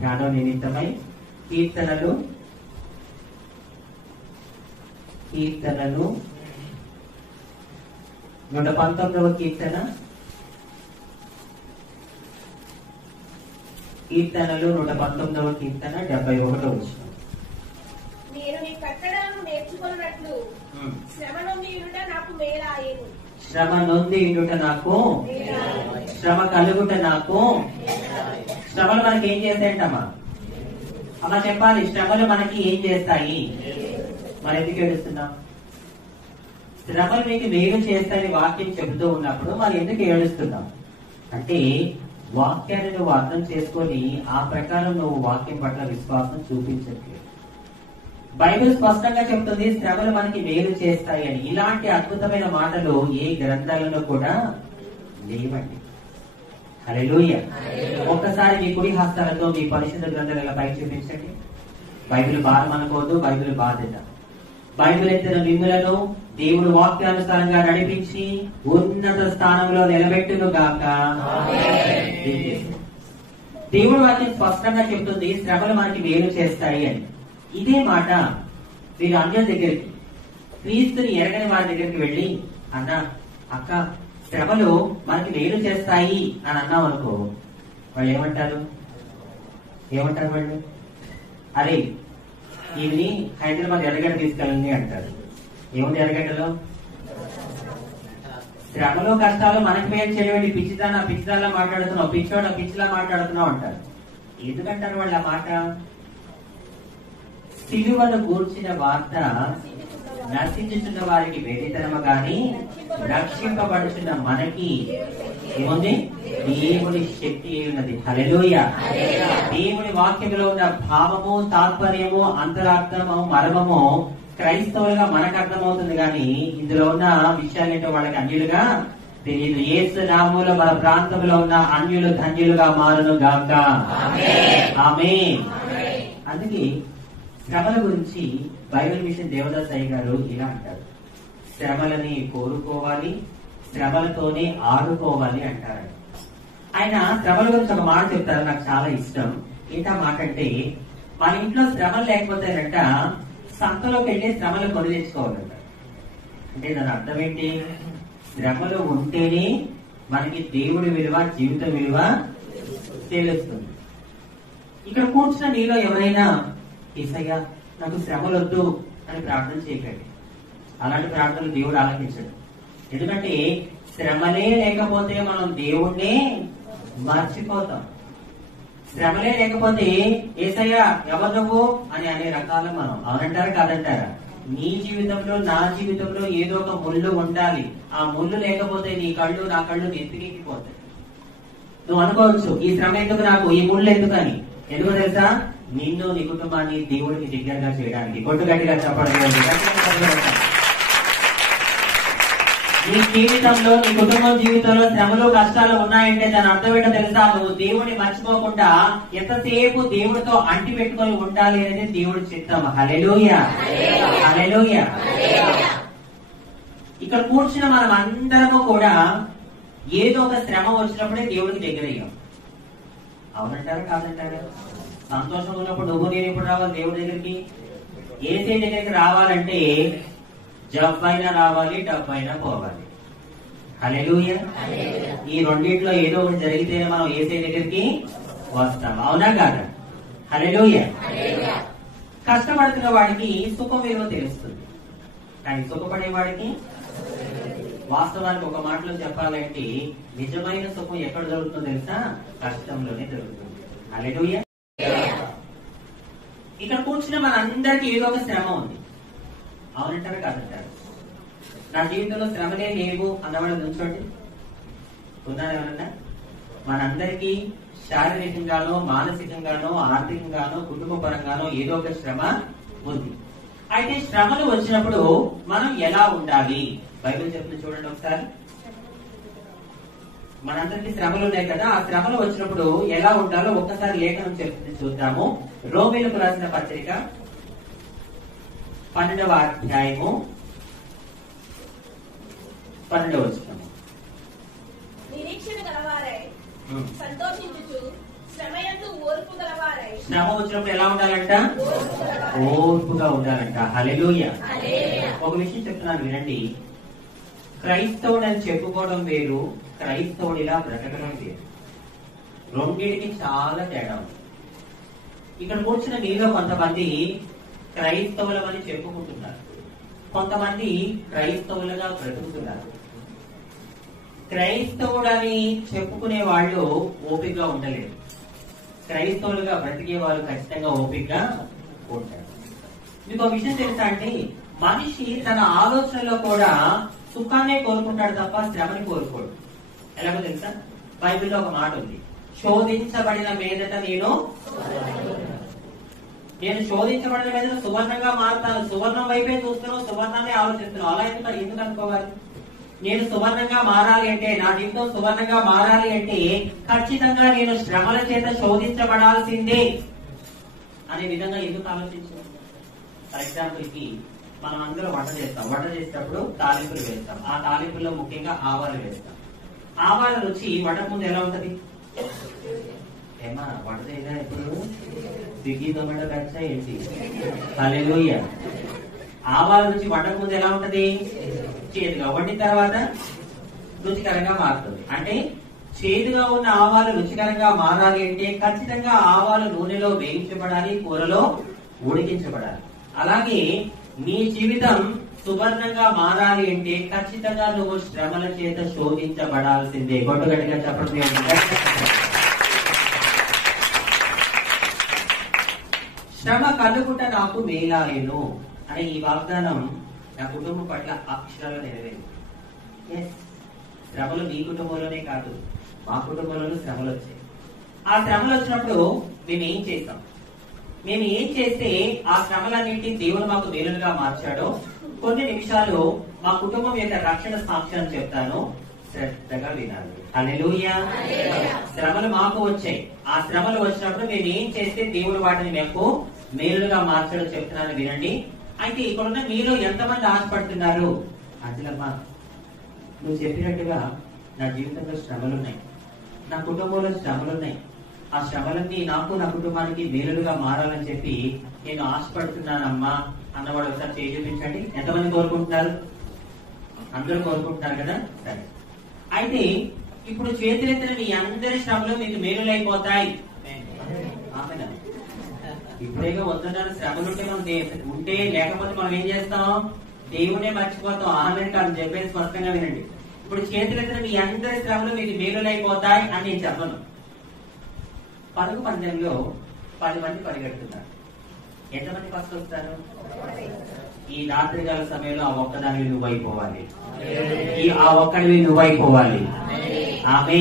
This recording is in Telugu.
ధ్యానం నిమిత్తమై కీర్తనలు 119వ కీర్తన, కీర్తనలు 119వ కీర్తన 71వ వచనం. నేను నీ కట్టడలను నేర్చుకున్నట్లు శ్రమ నొంది ఉండుట నాకు మేలాయెను. శ్రమ నొంది ఉండుట నాకు, శ్రమ కలుగుట నాకు. శ్రమలు మనకి ఏం చేస్తాయంటమ్మా? అమ్మ చెప్పాలి, శ్రమలు మనకి ఏం చేస్తాయి? మరి ఎందుకు ఏడుస్తున్నాం? శ్రమలు మీకు మేలు చేస్తాయని వాక్యం చెబుతూ ఉన్నప్పుడు మరి ఎందుకు ఏడుస్తున్నాం అంటే, వాక్యాన్ని నువ్వు అర్థం చేసుకొని ఆ ప్రకారం నువ్వు వాక్యం పట్ల విశ్వాసం చూపించట్లేదు. బైబిల్ స్పష్టంగా చెప్తుంది శ్రమలు మనకి మేలు చేస్తాయి అని. ఇలాంటి అద్భుతమైన మాటలు ఏ గ్రంథాలలో కూడా లేవండి. హల్లెలూయా. ఒక్కసారి మీ కుడి హస్తాలతో మీ పరిశుద్ధ గ్రంథాల పై చూపించండి. బైబిల్ భారం అనుకోవద్దు, బైబిల్ బాధ్యత. బైబిల్ ఎత్తిన మిమ్ములను దేవుడు వాక్యానుసారంగా నడిపించి ఉన్నత స్థానంలో నిలబెట్టును గాక. దేవుడు వాక్యం స్పష్టంగా చెప్తుంది శ్రమలు మనకి మేలు చేస్తాయి అని. ఇదే మాట వీళ్ళు అన్యుల దగ్గరికి, క్రీస్తుని ఎరగని వారి దగ్గరికి వెళ్ళి, అన్న అక్క శ్రమలు మనకి మేలు చేస్తాయి అని అన్నాం అనుకో, వాళ్ళు ఏమంటారు? వాళ్ళు అరే ఈవిని హైదరాబాద్ ఎర్రగడ్డ తీసుకెళ్ళండి అంటారు. ఏముంది ఎర్రగడ్డలో? శ్రమలో కష్టాలు మనకి మేలు చేయవేంటి, పిచ్చిదాలా మాట్లాడుతున్నావు, పిచ్చిలా మాట్లాడుతున్నావు అంటారు. ఎందుకంటారు వాళ్ళు ఆ మాట? సిలువను గూర్చిన వార్త నశించుచున్న వారికి వేదితనము గాని రక్షింపబడుచున్న మనకి ఏముంది? దేవుని శక్తి ఉన్నది. హల్లెలూయా. దేవుని వాక్యంలో ఉన్న భావము, తాత్పర్యము, అంతరార్థము, మర్మము క్రైస్తవులుగా మనకు అర్థమవుతుంది కానీ ఇందులో ఉన్న విషయాలేంటో వాళ్ళకి అన్యులుగా తెలియదు. యేసు నామములో మన ప్రాంతంలో ఉన్న అన్యులు ధన్యులుగా మారును గాక. ఆమేన్. అందుకే శ్రమల గురించి బైబిల్ మిషన్ దేవదాస్ అయ్య గారు ఇలా అంటారు, శ్రమలని కోరుకోవాలి, శ్రమలతోనే ఆడుకోవాలి అంటారు. ఆయన శ్రమల గురించి ఒక మాట చెప్తారు, నాకు చాలా ఇష్టం. ఏంటా మాట అంటే, మన ఇంట్లో శ్రమలు లేకపోతేనంట సంతలోకి వెళ్ళి శ్రమలు కొని తెచ్చుకోవాలంట. అంటే దాని అర్థం ఏంటి? శ్రమలు ఉంటేనే మనకి దేవుడి విలువ, జీవిత విలువ తెలుస్తుంది. ఇక్కడ కూర్చున్న నీలో ఎవరైనా యేసయ్యా నాకు శ్రమలొద్దు అని ప్రార్థన చేయకండి. అలాంటి ప్రార్థనలు దేవుడు ఆలకించడు. ఎందుకంటే శ్రమలే లేకపోతే మనం దేవుణ్ణే మర్చిపోతాం. శ్రమలే లేకపోతే యేసయ్యా ఎవరు నువ్వు అని అనే రకాలు మనం అవునంటారా కాదంటారా? నీ జీవితంలో, నా జీవితంలో ఏదో ఒక ముళ్ళు ఉండాలి. ఆ ముళ్ళు లేకపోతే నీ కళ్ళు, నా కళ్ళు నెత్తికెక్కిపోతాయి. నువ్వు అనుకోవచ్చు ఈ శ్రమ ఎందుకు నాకు, ఈ ముళ్ళు ఎందుకని. ఎందుకో తెలుసా? నిన్ను, నీ కుటుంబాన్ని దేవుడికి దగ్గరగా చేయడానికి. కొట్టు గట్టిగా చెప్పడం. నీ జీవితంలో, నీ కుటుంబం జీవితంలో శ్రమలు, కష్టాలు ఉన్నాయంటే దాని అర్థం ఏంటో తెలుసా? నువ్వు దేవుడిని మర్చిపోకుండా ఎంతసేపు దేవుడితో అంటి పెట్టుకొని ఉండాలి అనేది దేవుడి చిత్తం. హల్లెలూయా. హల్లెలూయా. ఇక్కడ కూర్చున్న మనం అందరము కూడా ఏదో ఒక శ్రమ వచ్చినప్పుడే దేవుడికి దగ్గరయ్యాం. అవునంటారా కాదంటారా? సంతోషం ఉన్నప్పుడు నువ్వు నేను ఎప్పుడు రావాలి దేవుడి దగ్గరికి? ఏసే దగ్గరికి రావాలంటే జబ్బైనా రావాలి, డబ్బైనా పోవాలి. హల్లెలూయా. ఈ రెండింటిలో ఏదో ఒకటి జరిగితేనే మనం ఏసే దగ్గరికి వస్తాం. అవునా కాదా? హల్లెలూయా. కష్టపడుతున్న వాడికి సుఖం విలువ తెలుస్తుంది, కానీ సుఖపడే వాడికి, వాస్తవానికి ఒక మాటలో చెప్పాలంటే నిజమైన సుఖం ఎక్కడ దొరుకుతుందో తెలుసా? కష్టంలోనే దొరుకుతుంది. హల్లెలూయా. ఇక్కడ కూర్చున్న మన అందరికీ ఏదో ఒక శ్రమ ఉంది. అవునంటారా కాదంటారు? నా జీవితంలో శ్రమలే లేవు అన్నవాళ్ళు నుంచోండి. ఉన్నారు ఎవరన్నా? మనందరికీ శారీరకంగానో, మానసికంగానో, ఆర్థికంగానో, కుటుంబ పరంగానో ఏదో ఒక శ్రమ ఉంది. అయితే శ్రమలు వచ్చినప్పుడు మనం ఎలా ఉండాలి? బైబిల్ చెప్తుంది చూడండి ఒకసారి. మనందరికీ శ్రమలు ఉన్నాయి కదా, ఆ శ్రమలు వచ్చినప్పుడు ఎలా ఉండాలో ఒక్కసారి లేఖనం చెప్తుంది చూద్దాము. రోమీయులకు రాసిన పత్రిక 12వ అధ్యాయము 12వ వచనం. నిరీక్షణ గలవారై సంతోషించుచు శ్రమయందు ఓర్పు గలవారై శ్రమ వచ్చినప్పుడు ఎలా ఉండాలంట? ఓర్పుగా ఉండాలంట. హల్లెలూయా. ఒక విషయం చెప్తున్నాను వినండి. క్రైస్తవుడని చెప్పుకోవడం వేరు, క్రైస్తవుడిలా బ్రతకడం వేరు. రెండింటికి చాలా తేడా ఉంది. ఇక్కడ కూర్చున్న మీలో కొంతమంది క్రైస్తవులమని చెప్పుకుంటున్నారు, కొంతమంది క్రైస్తవులుగా బ్రతుకుతున్నారు. క్రైస్తవుడని చెప్పుకునే వాళ్ళు ఓపికగా ఉండలేరు, క్రైస్తవులుగా బ్రతికే వాళ్ళు ఖచ్చితంగా ఓపికగా ఉంటారు. మీకు ఒక విషయం తెలుసా అంటే, మనిషి తన ఆలోచనలో కూడా సుఖాన్నే కోరుకుంటాడు తప్ప శ్రమని కోరుకోడు. ఎలాగో తెలుసా? బైబిల్లో ఒక మాట ఉంది, శోధించబడిన మీదట నేను శోధించబడిన మీద సువర్ణంగా మారుతాను. సువర్ణం వైపే చూస్తున్నావు, సువర్ణాన్ని ఆలోచిస్తున్నావు. అలా ఎందుకు అనుకోవాలి? నేను సువర్ణంగా మారాలి అంటే, నా జీవితం సువర్ణంగా మారాలి అంటే ఖచ్చితంగా నేను శ్రమల చేత శోధించబడాల్సిందే అనే విధంగా ఎందుకు ఆలోచించాను? ఫర్ ఎగ్జాంపుల్ కి మనం అందరూ వంట చేస్తాం. వంట చేసేటప్పుడు తాలింపులు వేస్తాం. ఆ తాలింపుల్లో ముఖ్యంగా ఆవాలు వేస్తాం. ఆవాల రుచి వంటకు ముందు ఎలా ఉంటది? ఏమా వంట చేసా ఇప్పుడు స్విగ్గీ జొమాటో బ్యాచ్ ఏంటి? హల్లెలూయా. ఆవాల రుచి వంటకు ముందు ఎలా ఉంటది? చేదుగా. వండిన తర్వాత రుచికరంగా మారుతుంది. అంటే చేదుగా ఉన్న ఆవాలు రుచికరంగా మారాలి అంటే ఖచ్చితంగా ఆవాలు నూనెలో వేయించబడాలి, కూరలో ఉడికించబడాలి. అలాగే నీ జీవితం సువర్ణంగా మారాలి అంటే ఖచ్చితంగా నువ్వు శ్రమల చేత శోధించబడాల్సిందే. గొడ్డగట్టిగా చెప్పండి. శ్రమ కలుగుట నాకు మేలాయను అనే ఈ వాగ్దానం నా కుటుంబం పట్ల అక్షరాలు నెరవేరింది. శ్రమలు మీ కుటుంబంలోనే కాదు, మా కుటుంబంలోనూ శ్రమలు వచ్చాయి. ఆ శ్రమలు వచ్చినప్పుడు మేము ఏం చేస్తే ఆ శ్రమలన్నింటినీ దేవుడు మాకు మేలుగా మార్చాడో కొన్ని నిమిషాలు మా కుటుంబం యొక్క రక్షణ సాక్ష్యాన్ని చెప్తాను, శ్రద్ధగా వినాలి. హల్లెలూయా. శ్రమలు మాకు వచ్చాయి. ఆ శ్రమలు వచ్చినప్పుడు మేము ఏం చేస్తే దేవుడు వాటిని మేము మేలుగా మార్చడం చెప్తున్నాను వినండి. అయితే ఇక్కడున్న మీలో ఎంతమంది ఆశపడుతున్నారు? అంజలమ్మ, నువ్వు చెప్పినట్టుగా నా జీవితంలో శ్రమలున్నాయి, నా కుటుంబంలో శ్రమలున్నాయి, ఆ శ్రమలన్నీ నాకు నా కుటుంబానికి మేలుగా మారాలని చెప్పి నేను ఆశపడుతున్నానమ్మా అన్నవాడు ఒకసారి చేయి చూపించండి. ఎంతమంది కోరుకుంటున్నారు? అందరూ కోరుకుంటున్నారు కదా? సరే, అయితే ఇప్పుడు చేతులెత్తిన మీ అందరి శ్రమలు మీకు మేలులైపోతాయి. ఇప్పుడేగా వద్దున్నారు. శ్రమలుంటే మనం ఉంటే, లేకపోతే మనం ఏం చేస్తాం? దేవుడే మర్చిపోతాం. ఆమె కాదు చెప్పేసి స్పష్టంగా వినండి. ఇప్పుడు చేతులెత్తిన మీ అందరి శ్రమలు మీకు మేలులైపోతాయి అని నేను చెప్పను. పరుగు పందెంలో 10 మంది పరిగెడుతున్నారు. ఎంతమంది ఫస్ట్ వస్తారు? ఈ రాత్రికాల సమయంలో ఆ ఒక్కదానివి నువ్వైపోవాలి, ఆ ఒక్కడివి నువ్వైపోవాలి. ఆమె